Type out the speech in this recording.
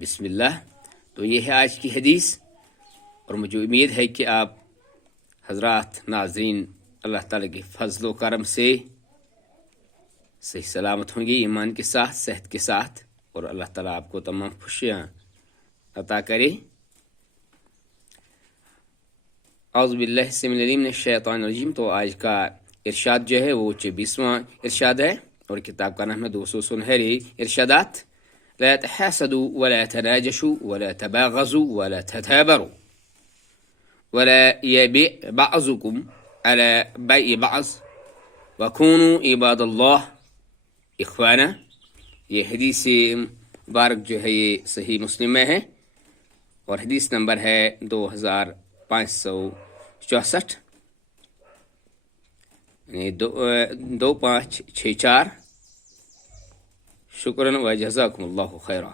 بسم اللہ. تو یہ ہے آج کی حدیث، اور مجھے امید ہے کہ آپ حضرات ناظرین اللہ تعالیٰ کے فضل و کرم سے صحیح سلامت ہوں گے، ایمان کے ساتھ، صحت کے ساتھ، اور اللہ تعالیٰ آپ کو تمام خوشیاں عطا کرے. اعوذ باللہ السمیع العلیم من الشیطان الرجیم. تو آج کا ارشاد جو ہے وہ 24واں ارشاد ہے، اور کتاب کا نام ہے 200 سنہرے ارشادات. لا تحاسدوا ولا تناجشوا ولا تباغضوا ولا تتابروا ولا يبيع بعضكم على بيع بعض وكونوا عباد الله اخوانا. یہ حدیث مبارک جو ہے یہ صحیح مسلم میں ہے، اور حدیث نمبر ہے 2564، یعنی 2564. شکراً و جزاکم اللہ خیرہ.